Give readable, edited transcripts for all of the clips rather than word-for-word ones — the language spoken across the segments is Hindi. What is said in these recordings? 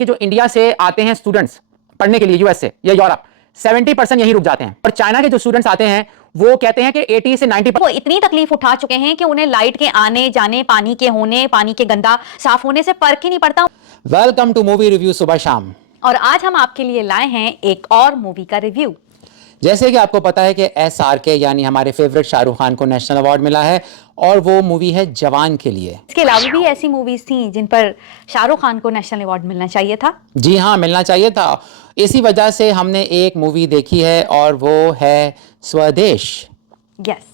कि जो इंडिया से आते हैं स्टूडेंट्स पढ़ने के लिए यूएस से या यूरोप, 70% यहीं रुक जाते हैं। और चाइना के जो स्टूडेंट्स आते हैं वो कहते हैं कि 80 से 90 वो इतनी तकलीफ उठा चुके हैं कि उन्हें लाइट के आने जाने, पानी के होने, पानी के गंदा साफ होने से फर्क ही नहीं पड़ता। वेलकम टू मूवी रिव्यू सुबह शाम। और आज हम आपके लिए लाए हैं एक और मूवी का रिव्यू। जैसे कि आपको पता है कि SRK यानी हमारे फेवरेट शाहरुख खान को नेशनल अवार्ड मिला है और वो मूवी है जवान के लिए। इसके अलावा भी ऐसी मूवीज थी जिन पर शाहरुख खान को नेशनल अवार्ड मिलना चाहिए था। जी हाँ, मिलना चाहिए था। इसी वजह से हमने एक मूवी देखी है और वो है स्वदेश। यस।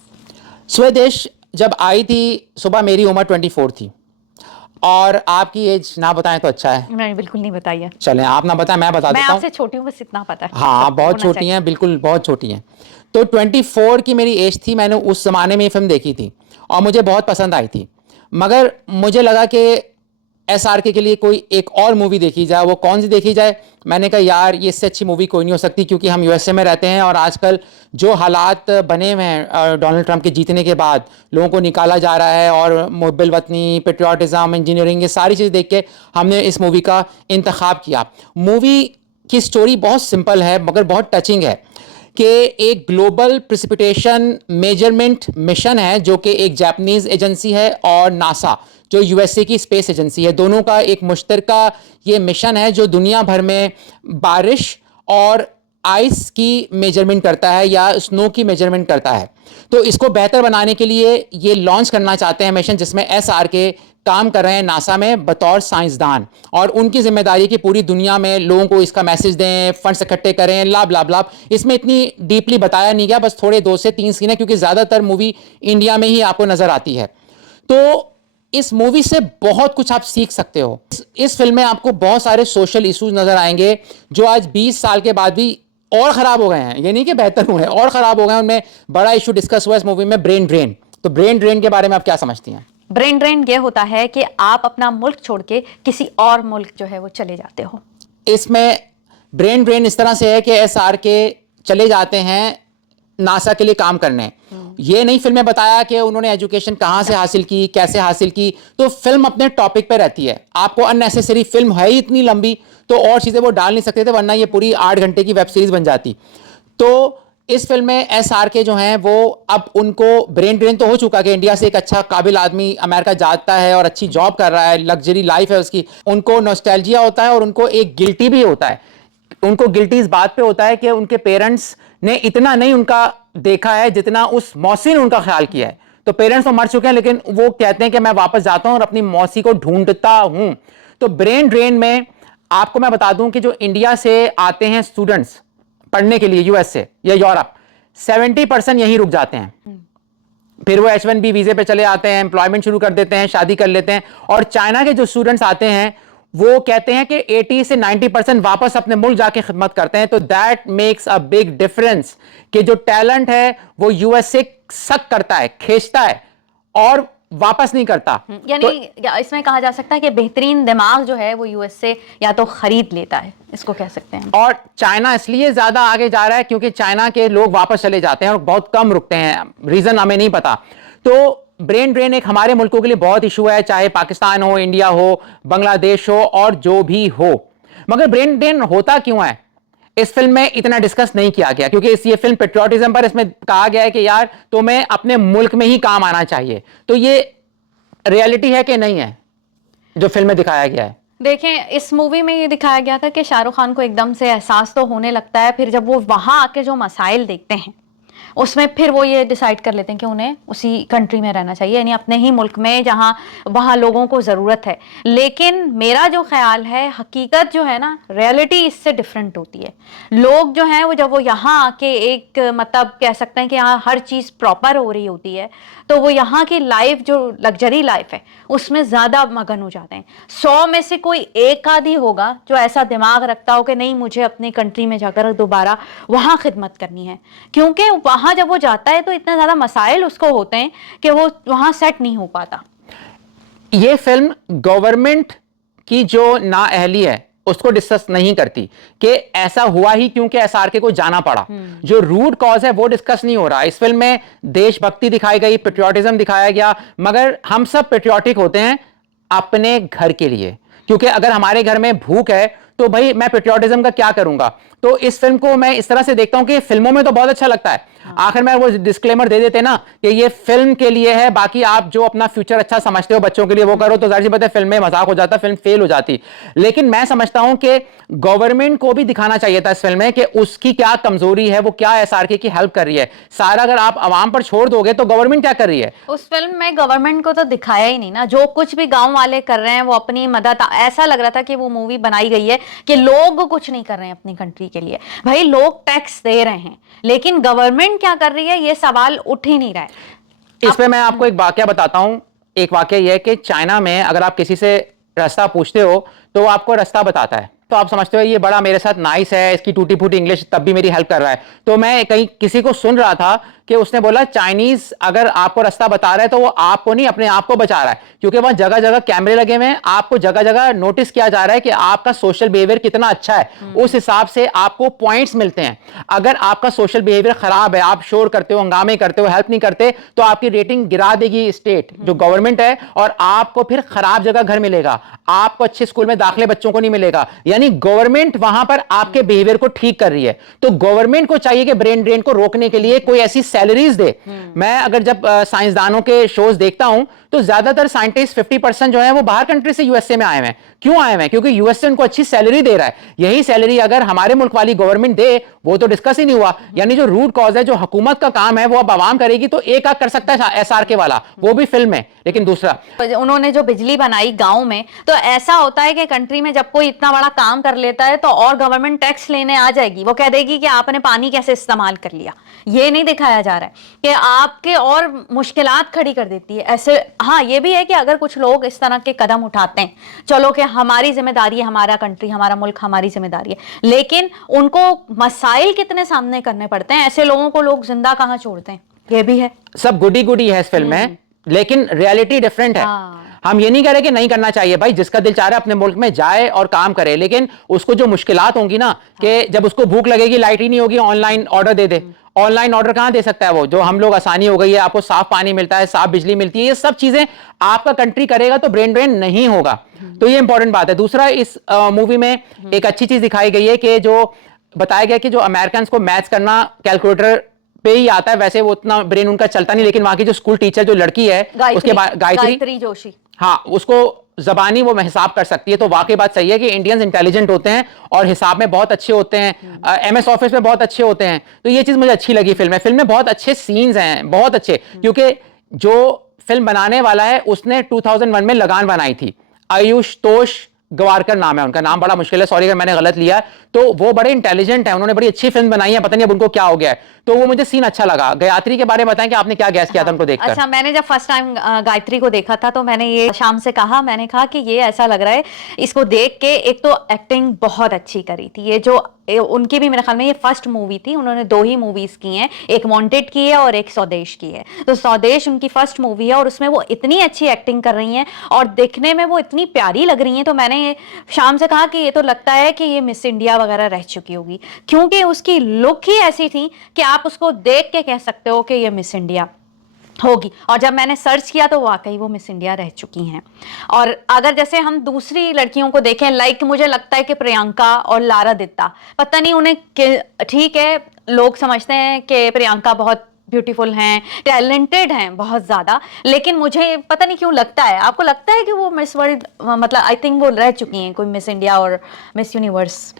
स्वदेश जब आई थी, सुबह मेरी उम्र 24 थी और आपकी एज ना बताएं तो अच्छा है। मैंने बिल्कुल नहीं बताई है। चलें, आप ना बताएं, मैं बता देता हूं। मैं आपसे छोटी हूँ, बस इतना पता है। हाँ, बहुत छोटी हैं, बिल्कुल बहुत छोटी हैं। तो 24 की मेरी एज थी, मैंने उस जमाने में ये फिल्म देखी थी और मुझे बहुत पसंद आई थी। मगर मुझे लगा कि SRK के लिए कोई एक और मूवी देखी जाए। वो कौन सी देखी जाए? मैंने कहा यार ये इससे अच्छी मूवी कोई नहीं हो सकती, क्योंकि हम USA में रहते हैं और आजकल जो हालात बने हुए हैं डोनाल्ड ट्रंप के जीतने के बाद, लोगों को निकाला जा रहा है और मुहब्बल वतनी, पेट्रियाटिज़म, इंजीनियरिंग, ये सारी चीज़ देख के हमने इस मूवी का इंतखाब किया। मूवी की स्टोरी बहुत सिंपल है मगर बहुत टचिंग है कि एक ग्लोबल प्रेसिपिटेशन मेजरमेंट मिशन है जो कि एक जापानीज़ एजेंसी है और नासा जो USA की स्पेस एजेंसी है। दोनों का एक मुश्तरका ये मिशन है जो दुनिया भर में बारिश और आइस की मेजरमेंट करता है या स्नो की मेजरमेंट करता है। तो इसको बेहतर बनाने के लिए ये लॉन्च करना चाहते हैं मिशन, जिसमें SRK काम कर रहे हैं नासा में बतौर साइंसदान, और उनकी जिम्मेदारी कि पूरी दुनिया में लोगों को इसका मैसेज दें, फंड्स इकट्ठे करें, लाभ लाभ लाभ। इसमें इतनी डीपली बताया नहीं गया, बस थोड़े 2 से 3 सीन है क्योंकि ज़्यादातर मूवी इंडिया में ही आपको नज़र आती है। तो इस मूवी से बहुत कुछ आप सीख सकते हो। इस फिल्म में आपको बहुत सारे सोशल इश्यूज नज़र आएंगे जो आज 20 साल के बाद भी और ख़राब हो गए हैं। ये नहीं कि बेहतर हुए, और ख़राब हो गए हैं। उनमें बड़ा इशू डिस्कस हुआ इस मूवी में, ब्रेन ड्रेन। तो ब्रेन ड्रेन के बारे में आप क्या समझती हैं? ब्रेन ड्रेन ये होता है कि आप अपना मुल्क छोड़ के किसी और मुल्क जो है वो चले जाते हो। इसमें ब्रेन ड्रेन इस तरह से है कि SRK चले जाते हैं नासा के लिए काम करने। ये नहीं फिल्म में बताया कि उन्होंने एजुकेशन कहाँ से हासिल की, कैसे हासिल की। तो फिल्म अपने टॉपिक पे रहती है। आपको अननेसेसरी, फिल्म है ही इतनी लंबी तो और चीज़ें वो डाल नहीं सकते थे, वरना ये पूरी 8 घंटे की वेब सीरीज बन जाती। तो इस फिल्म में SRK जो हैं वो अब उनको ब्रेन ड्रेन तो हो चुका कि इंडिया से एक अच्छा काबिल आदमी अमेरिका जाता है और अच्छी जॉब कर रहा है, लग्जरी लाइफ है उसकी। उनको नॉस्टैल्जिया होता है और उनको एक गिल्टी भी होता है। उनको गिल्टी इस बात पे होता है कि उनके पेरेंट्स ने इतना नहीं उनका देखा है जितना उस मौसी ने उनका ख्याल किया है। तो पेरेंट्स तो मर चुके हैं, लेकिन वो कहते हैं कि मैं वापस जाता हूं और अपनी मौसी को ढूंढता हूं। तो ब्रेन ड्रेन में आपको मैं बता दूं कि जो इंडिया से आते हैं स्टूडेंट्स पढ़ने के लिए यूएस से या यूरोप, 70% यहीं रुक जाते हैं। फिर वो H1B वीजे पे चले आते हैं, एम्प्लॉयमेंट शुरू कर देते हैं, शादी कर लेते हैं। और चाइना के जो स्टूडेंट्स आते हैं वो कहते हैं कि 80 से 90% वापस अपने मुल्क जाके खिदमत करते हैं। तो that makes a big difference कि जो टैलेंट है वो यूएस से सक करता है, खींचता है और वापस नहीं करता। यानी इसमें कहा जा सकता है कि बेहतरीन दिमाग जो है वो यूएस से या तो खरीद लेता है, इसको कह सकते हैं। और चाइना इसलिए ज्यादा आगे जा रहा है क्योंकि चाइना के लोग वापस चले जाते हैं और बहुत कम रुकते हैं, रीजन हमें नहीं पता। तो ब्रेन ड्रेन एक हमारे मुल्कों के लिए बहुत इशू है, चाहे पाकिस्तान हो, इंडिया हो, बांग्लादेश हो और जो भी हो। मगर ब्रेन ड्रेन होता क्यों है इस फिल्म में इतना डिस्कस नहीं किया गया, क्योंकि ये फिल्म पेट्रियोटिज्म पर, इसमें कहा गया है कि यार तुम्हें अपने मुल्क में ही काम आना चाहिए। तो ये रियलिटी है कि नहीं है जो फिल्म में दिखाया गया है? देखें, इस मूवी में ये दिखाया गया था कि शाहरुख खान को एकदम से एहसास तो होने लगता है, फिर जब वो वहां आके जो मसाइल देखते हैं उसमें फिर वो ये डिसाइड कर लेते हैं कि उन्हें उसी कंट्री में रहना चाहिए, यानी अपने ही मुल्क में जहां वहां लोगों को ज़रूरत है। लेकिन मेरा जो ख्याल है, हकीकत जो है ना, रियलिटी इससे डिफरेंट होती है। लोग जो हैं वो जब वो यहाँ आके एक मतलब कह सकते हैं कि यहाँ हर चीज़ प्रॉपर हो रही होती है, तो वो यहाँ की लाइफ जो लग्जरी लाइफ है उसमें ज़्यादा मगन हो जाते हैं। 100 में से कोई एक आदि होगा जो ऐसा दिमाग रखता हो कि नहीं, मुझे अपनी कंट्री में जाकर दोबारा वहाँ खिदमत करनी है, क्योंकि वहाँ जब वो जाता है तो इतना ज़्यादा मसाइल उसको होते हैं कि वो वहाँ सेट नहीं हो पाता। ये फिल्म गवर्नमेंट की जो नाअहली है उसको डिस्कस नहीं करती कि ऐसा हुआ ही क्योंकि SRK को जाना पड़ा। जो रूट कॉज है वो डिस्कस नहीं हो रहा। इस फिल्म में देशभक्ति दिखाई गई, पेट्रियोटिज्म दिखाया गया, मगर हम सब पेट्रियोटिक होते हैं अपने घर के लिए, क्योंकि अगर हमारे घर में भूख है तो भाई मैं पेट्रियोटिज्म का क्या करूंगा। तो इस फिल्म को मैं इस तरह से देखता हूं कि फिल्मों में तो बहुत अच्छा लगता है, आखिर में वो डिस्क्लेमर दे देते ना कि ये फिल्म के लिए है, बाकी आप जो अपना फ्यूचर अच्छा समझते हो बच्चों के लिए वो करो, तो जाहिर सी बात है फिल्म में मजाक हो जाता, फिल्म फेल हो जाती। लेकिन मैं समझता हूं कि गवर्नमेंट को भी दिखाना चाहिए था इस फिल्म में कि उसकी क्या कमजोरी है, वो क्या एसआरके की हेल्प कर रही है। सारा अगर आप आवाम पर छोड़ दोगे तो गवर्नमेंट क्या कर रही है। उस फिल्म में गवर्नमेंट को तो दिखाया ही नहीं ना, जो कुछ भी गांव वाले कर रहे हैं वो अपनी मदद, ऐसा लग रहा था कि वो मूवी बनाई गई है कि लोग कुछ नहीं कर रहे हैं अपनी कंट्री के लिए। भाई लोग टैक्स दे रहे हैं लेकिन गवर्नमेंट क्या कर रही है, ये सवाल उठ ही नहीं रहा है। इस पे मैं आपको एक वाकया बताता हूं। एक वाकया यह है कि चाइना में अगर आप किसी से रास्ता पूछते हो तो वो आपको रास्ता बताता है, तो आप समझते हो ये बड़ा मेरे साथ नाइस है, इसकी टूटी फूटी इंग्लिश तब भी मेरी हेल्प कर रहा है। तो मैं कहीं किसी को सुन रहा था कि उसने बोला चाइनीज अगर आपको रास्ता बता रहा है तो वो आपको नहीं अपने आप को बचा रहा है, क्योंकि वहां जगह जगह कैमरे लगे हुए हैं, आपको जगह जगह नोटिस किया जा रहा है कि आपका सोशल बिहेवियर कितना अच्छा है, उस हिसाब से आपको पॉइंट्स मिलते हैं। अगर आपका सोशल बिहेवियर खराब है, आप शोर करते हो, हंगामे करते हो, हेल्प नहीं करते, तो आपकी रेटिंग गिरा देगी स्टेट जो गवर्नमेंट है, और आपको फिर खराब जगह घर मिलेगा, आपको अच्छे स्कूल में दाखिले बच्चों को नहीं मिलेगा। यानी गवर्नमेंट वहां पर आपके बिहेवियर को ठीक कर रही है। तो गवर्नमेंट को चाहिए कि ब्रेन ड्रेन को रोकने के लिए कोई ऐसी सैलरीज दे। मैं अगर जब साइंसदानों के शोज देखता हूं तो ज्यादातर साइंटिस्ट 50% जो है वो बाहर कंट्री से यूएसए में आए हुए हैं। क्यों आए हुए हैं? क्योंकि यूएसए उनको अच्छी सैलरी दे रहा है। यही सैलरी अगर हमारे मुल्क वाली गवर्नमेंट दे, वो तो डिस्कस ही नहीं हुआ। यानी जो रूट कॉज है, जो हुकूमत का काम है, वो अब आवाम करेगी। तो एक आग कर सकता है एसआरके वाला, वो भी फिल्म में। लेकिन दूसरा उन्होंने जो बिजली बनाई गांव में, तो ऐसा होता है कि कंट्री में जब कोई इतना बड़ा काम कर लेता है तो और गवर्नमेंट टैक्स लेने आ जाएगी, वो कह देगी कि आपने पानी कैसे इस्तेमाल कर लिया। ये नहीं दिखाया जा रहा है कि आपके और मुश्किलात खड़ी कर देती है ऐसे। हाँ, ये भी है कि अगर कुछ लोग इस तरह के कदम उठाते हैं, चलो कि हमारी जिम्मेदारी है, हमारा कंट्री, हमारा मुल्क, हमारी जिम्मेदारी है, लेकिन उनको मसाइल कितने सामने करने पड़ते हैं। ऐसे लोगों को लोग जिंदा कहाँ छोड़ते हैं, ये भी है। सब गुडी गुडी है इस फिल्म में, लेकिन रियलिटी डिफरेंट है। हाँ। हम ये नहीं कह रहे कि नहीं करना चाहिए, भाई जिसका दिल चाह रहा है अपने मुल्क में जाए और काम करे, लेकिन उसको जो मुश्किलात होंगी ना, कि जब उसको भूख लगेगी, लाइट ही नहीं होगी, ऑनलाइन ऑर्डर दे दे। ऑनलाइन ऑर्डर कहां दे सकता है वो? जो हम लोग आसानी हो गई है, आपको साफ पानी मिलता है, साफ बिजली मिलती है, ये सब चीजें आपका कंट्री करेगा तो ब्रेन ड्रेन नहीं होगा। तो ये इंपॉर्टेंट बात है। दूसरा, इस मूवी में एक अच्छी चीज दिखाई गई है कि जो बताया गया कि जो अमेरिकन को मैथ्स करना कैलकुलेटर पे ही आता है, वैसे वो उतना ब्रेन उनका चलता नहीं, लेकिन वहां की जो स्कूल टीचर जो लड़की है, उसके बाद गायत्री जोशी, हाँ, उसको जबानी वो हिसाब कर सकती है। तो वाकई बात सही है कि इंडियंस इंटेलिजेंट होते हैं और हिसाब में बहुत अच्छे होते हैं, एमएस ऑफिस में बहुत अच्छे होते हैं। तो ये चीज मुझे अच्छी लगी फिल्म में बहुत अच्छे सीन्स हैं, बहुत अच्छे। क्योंकि जो फिल्म बनाने वाला है उसने 2001 में लगान बनाई थी, आयुष गवारकर नाम है उनका, नाम बड़ा मुश्किल है, सॉरी अगर मैंने गलत लिया। तो वो बड़े इंटेलिजेंट है, उन्होंने बड़ी अच्छी फिल्म बनाई है, पता नहीं अब उनको क्या हो गया है। तो वो मुझे सीन अच्छा लगा। गायत्री के बारे में बताएं कि आपने क्या गैस किया था उनको देखकर। अच्छा, मैंने जब फर्स्ट टाइम गायत्री को देखा था तो मैंने ये शाम से कहा, मैंने कहा कि ये ऐसा लग रहा है इसको देख के, एक तो एक्टिंग बहुत अच्छी करी थी। ये जो उनकी भी मेरे ख्याल में ये फर्स्ट मूवी थी, उन्होंने 2 ही मूवीज की हैं, एक वांटेड की है और एक स्वदेश की है। तो स्वदेश उनकी फर्स्ट मूवी है और उसमें वो इतनी अच्छी एक्टिंग कर रही हैं और दिखने में वो इतनी प्यारी लग रही हैं। तो मैंने ये शाम से कहा कि ये तो लगता है कि ये मिस इंडिया वगैरह रह चुकी होगी, क्योंकि उसकी लुक ही ऐसी थी कि आप उसको देख के कह सकते हो कि ये मिस इंडिया होगी। और जब मैंने सर्च किया तो वाकई वो मिस इंडिया रह चुकी हैं। और अगर जैसे हम दूसरी लड़कियों को देखें, लाइक मुझे लगता है कि प्रियंका और लारा दत्ता, पता नहीं उन्हें, ठीक है लोग समझते हैं कि प्रियंका बहुत ब्यूटीफुल हैं, टैलेंटेड हैं बहुत ज्यादा, लेकिन मुझे पता नहीं क्यों लगता है, आपको लगता है कि वो मिस वर्ल्ड, मतलब आई थिंक वो रह चुकी हैं कोई मिस इंडिया और मिस यूनिवर्स।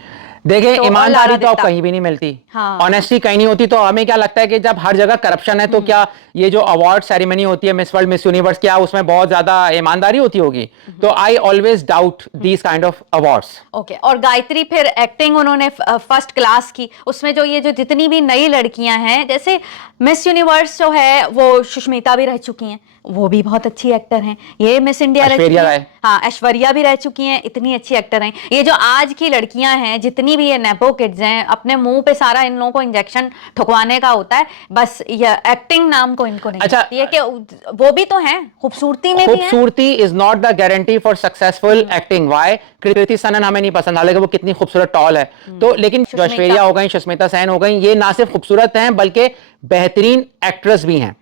देखिए, तो ईमानदारी तो आप कहीं भी नहीं मिलती, हाँ। ऑनेस्टी कहीं नहीं होती। तो हमें क्या लगता है कि जब हर जगह करप्शन है तो क्या ये जो अवार्ड सेरेमनी होती है मिस वर्ल्ड, मिस यूनिवर्स, क्या उसमें बहुत ज्यादा ईमानदारी होती होगी? तो I always doubt these kind of awards. Okay. और गायत्री फिर एक्टिंग उन्होंने फर्स्ट क्लास की। उसमें जो ये जो जितनी भी नई लड़कियां हैं, जैसे मिस यूनिवर्स जो है वो सुष्मिता भी रह चुकी हैं, वो भी बहुत अच्छी एक्टर हैं। ये मिस इंडिया रह चुकी हैं, हाँ ऐश्वर्या भी रह चुकी हैं, इतनी अच्छी एक्टर हैं। ये जो आज की लड़कियां हैं, जितनी भी ये नेपो किड्स हैं, अपने मुंह पे सारा इन लोगों को इंजेक्शन ठुकवाने का होता है, बस ये एक्टिंग नाम को इनको नहीं अच्छा, है कि वो भी तो हैं, खूबसूरती में भी हैं। खूबसूरती is not the guarantee for successful acting. Why? Kriti Sanon हमें नहीं पसंद, हालांकि वो कितनी खूबसूरत टॉल है। तो लेकिन जो ऐश्वर्या हो गई, सुष्मिता सेन हो गई, ये ना सिर्फ खूबसूरत हैं बल्कि बेहतरीन एक्ट्रेस भी हैं।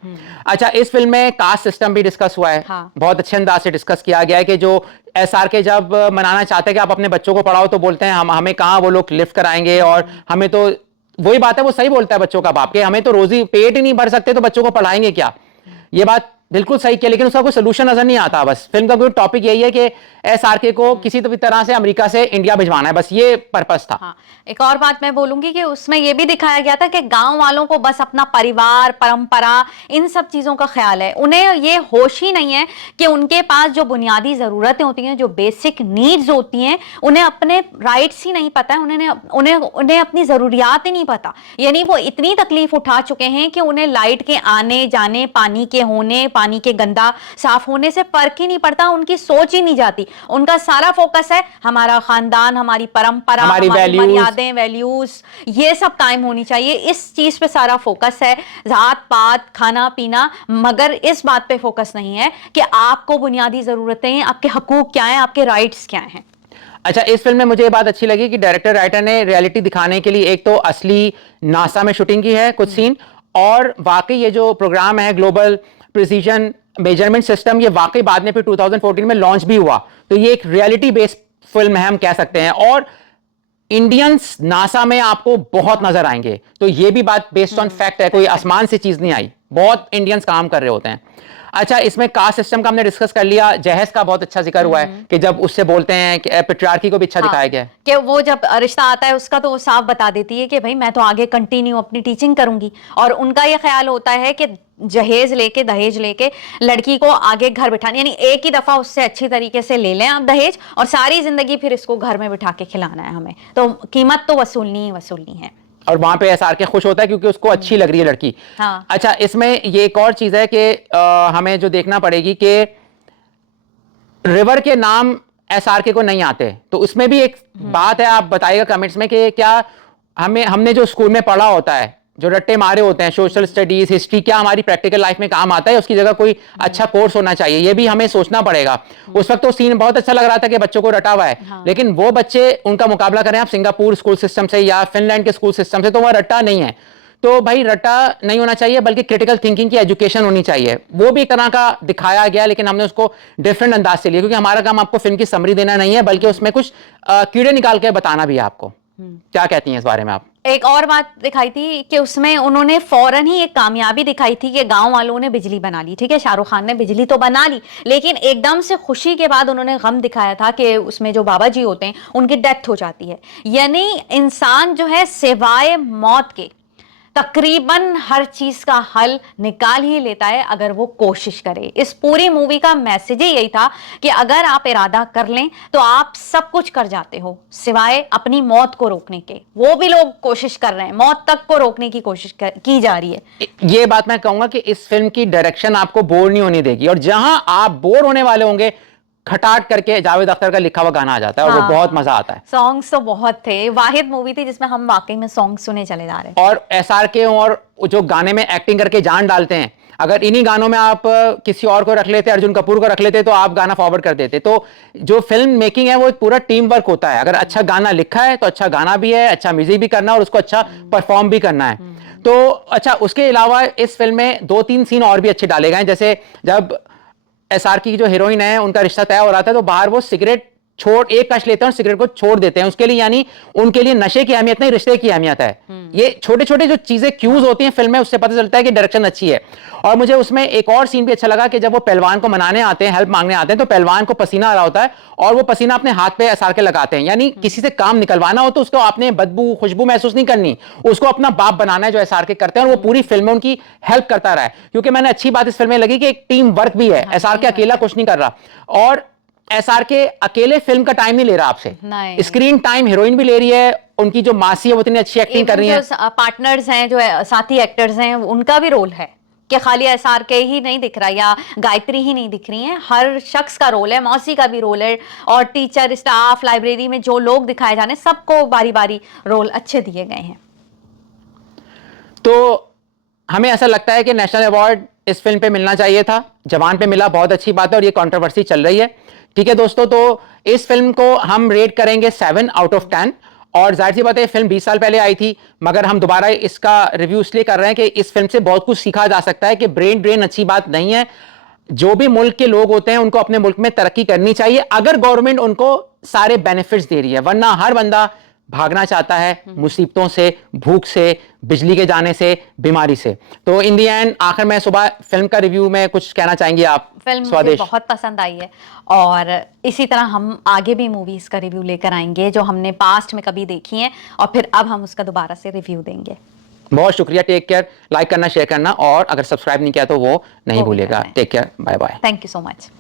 अच्छा, इस फिल्म में कास्ट सिस्टम भी डिस्कस हुआ है। हाँ। बहुत अच्छे अंदाज से डिस्कस किया गया है कि जो एसआरके जब मनाना चाहते हैं कि आप अपने बच्चों को पढ़ाओ, तो बोलते हैं हमें कहाँ वो लोग लिफ्ट कराएंगे, और हमें तो वही बात है, वो सही बोलता है बच्चों का बाप के, हमें तो रोजी पेट ही नहीं भर सकते तो बच्चों को पढ़ाएंगे क्या। ये बात बिल्कुल सही किया, लेकिन उसका कोई सोल्यूशन नजर नहीं आता। बस फिल्म का कोई टॉपिक यही है कि एसआरके को किसी भी तरह से अमेरिका से इंडिया भिजवाना है, बस ये पर्पस था। हाँ, एक और बात मैं बोलूंगी कि उसमें यह भी दिखाया गया था कि गांव वालों को बस अपना परिवार, परंपरा, इन सब चीजों का ख्याल है। उन्हें ये होश ही नहीं है कि उनके पास जो बुनियादी जरूरतें होती हैं, जो बेसिक नीड्स होती हैं, उन्हें अपने राइट्स ही नहीं पता है, उन्हें अपनी जरूरियात ही नहीं पता। यानी वो इतनी तकलीफ उठा चुके हैं कि उन्हें लाइट के आने जाने, पानी के होने, पानी के गंदा साफ होने से फर्क ही नहीं पड़ता, उनकी सोच ही नहीं जाती। उनका सारा फोकस है हमारा खानदान, हमारी परंपरा, हमारी मर्यादें, वैल्यूज, ये सब कायम होनी चाहिए। इस चीज पे सारा फोकस है, जात पात, खाना पीना, मगर इस बात पे फोकस नहीं है कि आपको बुनियादी जरूरतें, आपके हकूक क्या हैं, आपके राइट्स क्या हैं। अच्छा, इस फिल्म में मुझे ये बात अच्छी लगी कि डायरेक्टर राइटर ने रियलिटी दिखाने के लिए एक तो असली नासा में शूटिंग की है कुछ सीन, और वाकई ये जो प्रोग्राम है ग्लोबल प्रिसीजन मेजरमेंट सिस्टम, ये वाकई बाद में फिर 2014 में लॉन्च भी हुआ। तो ये एक रियलिटी बेस्ड फिल्म है हम कह सकते हैं, और इंडियंस नासा में आपको बहुत नजर आएंगे। तो ये भी बात बेस्ड ऑन फैक्ट है, कोई आसमान से चीज नहीं आई, बहुत इंडियंस काम कर रहे होते हैं। अच्छा, इसमें कास्ट सिस्टम का हमने डिस्कस कर लिया, जहेज का बहुत अच्छा जिक्र हुआ है कि जब उससे बोलते हैं कि पेट्रियार्की को भी अच्छा दिखाया गया है कि वो जब रिश्ता आता है उसका, तो वो साफ बता देती है कि भाई मैं तो आगे कंटिन्यू अपनी टीचिंग करूंगी, और उनका ये ख्याल होता है कि दहेज लेके लड़की को आगे घर बिठाने, यानी एक ही दफा उससे अच्छी तरीके से ले लें आप दहेज, और सारी जिंदगी फिर इसको घर में बिठा के खिलाना है हमें, तो कीमत तो वसूलनी ही वसूलनी है। और वहां पे एसआरके खुश होता है क्योंकि उसको अच्छी लग रही है लड़की। हाँ। अच्छा, इसमें ये एक और चीज है कि हमें जो देखना पड़ेगी कि रिवर के नाम एसआरके को नहीं आते, तो उसमें भी एक बात है, आप बताइएगा कमेंट्स में कि क्या हमने जो स्कूल में पढ़ा होता है, जो रट्टे मारे होते हैं, सोशल स्टडीज, हिस्ट्री, क्या हमारी प्रैक्टिकल लाइफ में काम आता है, उसकी जगह कोई अच्छा कोर्स होना चाहिए, ये भी हमें सोचना पड़ेगा। उस वक्त तो सीन बहुत अच्छा लग रहा था कि बच्चों को रटा हुआ है, लेकिन वो बच्चे, उनका मुकाबला करें आप सिंगापुर स्कूल सिस्टम से या फिनलैंड के स्कूल सिस्टम से, तो वह रट्टा नहीं है। तो भाई रट्टा नहीं होना चाहिए, बल्कि क्रिटिकल थिंकिंग की एजुकेशन होनी चाहिए। वो भी एक तरह का दिखाया गया, लेकिन हमने उसको डिफरेंट अंदाज से लिया, क्योंकि हमारा काम आपको फिल्म की समरी देना नहीं है, बल्कि उसमें कुछ कीड़े निकाल के बताना भी है आपको। क्या कहती हैं इस बारे में आप? एक और बात दिखाई थी कि उसमें उन्होंने फौरन ही एक कामयाबी दिखाई थी कि गांव वालों ने बिजली बना ली। ठीक है, शाहरुख खान ने बिजली तो बना ली, लेकिन एकदम से खुशी के बाद उन्होंने गम दिखाया था कि उसमें जो बाबा जी होते हैं उनकी डेथ हो जाती है। यानी इंसान जो है सिवाय मौत के तकरीबन हर चीज का हल निकाल ही लेता है अगर वो कोशिश करे। इस पूरी मूवी का मैसेज ही यही था कि अगर आप इरादा कर लें तो आप सब कुछ कर जाते हो, सिवाय अपनी मौत को रोकने के। वो भी लोग कोशिश कर रहे हैं, मौत तक को रोकने की कोशिश की जा रही है। ये बात मैं कहूंगा कि इस फिल्म की डायरेक्शन आपको बोर नहीं होने देगी, और जहां आप बोर होने वाले होंगे, खटाट करके जावेद अख्तर का लिखा हुआ गाना आ जाता है, और वो बहुत मजा आता है। सॉन्ग्स तो बहुत थे, वाहिद मूवी थी जिसमें हम वाकई में सॉन्ग सुने चले जा रहे हैं। और एसआरके और जो गाने में एक्टिंग करके जान डालते हैं, अगर इन्हीं गानों में आप किसी और को रख लेते, अर्जुन कपूर को रख लेते, तो आप गाना फॉरवर्ड कर देते। तो जो फिल्म मेकिंग है वो एक पूरा टीम वर्क होता है। अगर अच्छा गाना लिखा है तो अच्छा गाना भी है, अच्छा म्यूजिक भी करना है, और उसको अच्छा परफॉर्म भी करना है। तो अच्छा, उसके अलावा इस फिल्म में 2-3 सीन और भी अच्छे डाले गए, जैसे जब एसआरके की जो हीरोइन है उनका रिश्ता तय हो रहा था, तो बाहर वो सिगरेट एक कश लेते हैं और सिगरेट को छोड़ देते हैं उसके लिए, यानी उनके लिए नशे की अहमियत नहीं, रिश्ते की अहमियत है। ये छोटे छोटे जो चीजें क्यूज होती हैं फिल्म में, उससे पता चलता है कि डायरेक्शन अच्छी है। और मुझे उसमें एक और सीन भी अच्छा लगा कि जब वो पहलवान को मनाने आते हैं, हेल्प मांगने आते हैं, तो पहलवान को पसीना आ रहा होता है और वो पसीना अपने हाथ पे एसआरके लगाते हैं। यानी किसी से काम निकलवाना हो तो उसको आपने बदबू खुशबू महसूस नहीं करनी, उसको अपना बाप बनाना है, जो एसआरके करते हैं, और वो पूरी फिल्म में उनकी हेल्प करता रहा है। क्योंकि मैंने अच्छी बात इस फिल्म में लगी कि एक टीम वर्क भी है, एसआरके अकेला कुछ नहीं कर रहा, और एसआरके अकेले फिल्म का टाइम नहीं ले रहा आपसे, स्क्रीन टाइम हीरोइन भी ले रही है, उनकी जो मासी है वो इतनी अच्छी एक्टिंग कर रही है, पार्टनर्स हैं, जो साथी एक्टर्स हैं, उनका भी रोल है कि खाली एसआरके ही नहीं दिख रहा या गायत्री ही नहीं दिख रही है, हर शख्स का रोल है, मौसी का भी रोल है, और टीचर, स्टाफ, लाइब्रेरी में जो लोग दिखाए जाने, सबको बारी बारी रोल अच्छे दिए गए हैं। तो हमें ऐसा लगता है कि नेशनल अवार्ड इस फिल्म पे मिलना चाहिए था, जवान पे मिला, बहुत अच्छी बात है, और ये कंट्रोवर्सी चल रही है। ठीक है दोस्तों, तो इस फिल्म को हम रेट करेंगे 7 आउट ऑफ 10, और जाहिर सी बात है फिल्म 20 साल पहले आई थी, मगर हम दोबारा इसका रिव्यू इसलिए कर रहे हैं कि इस फिल्म से बहुत कुछ सीखा जा सकता है कि ब्रेन ड्रेन अच्छी बात नहीं है। जो भी मुल्क के लोग होते हैं उनको अपने मुल्क में तरक्की करनी चाहिए अगर गवर्नमेंट उनको सारे बेनिफिट्स दे रही है, वरना हर बंदा भागना चाहता है मुसीबतों से, भूख से, बिजली के जाने से, बीमारी से। तो इन दी एंड आखिर में सुबह फिल्म का रिव्यू में कुछ कहना चाहेंगे आप? फिल्म मुझे स्वदेश बहुत पसंद आई है और इसी तरह हम आगे भी मूवीज का रिव्यू लेकर आएंगे जो हमने पास्ट में कभी देखी हैं और फिर अब हम उसका दोबारा से रिव्यू देंगे। बहुत शुक्रिया, टेक केयर, लाइक करना, शेयर करना और अगर सब्सक्राइब नहीं किया तो वो नहीं वो भी भूलिएगा। करना है। Take care, bye bye. Thank you so much.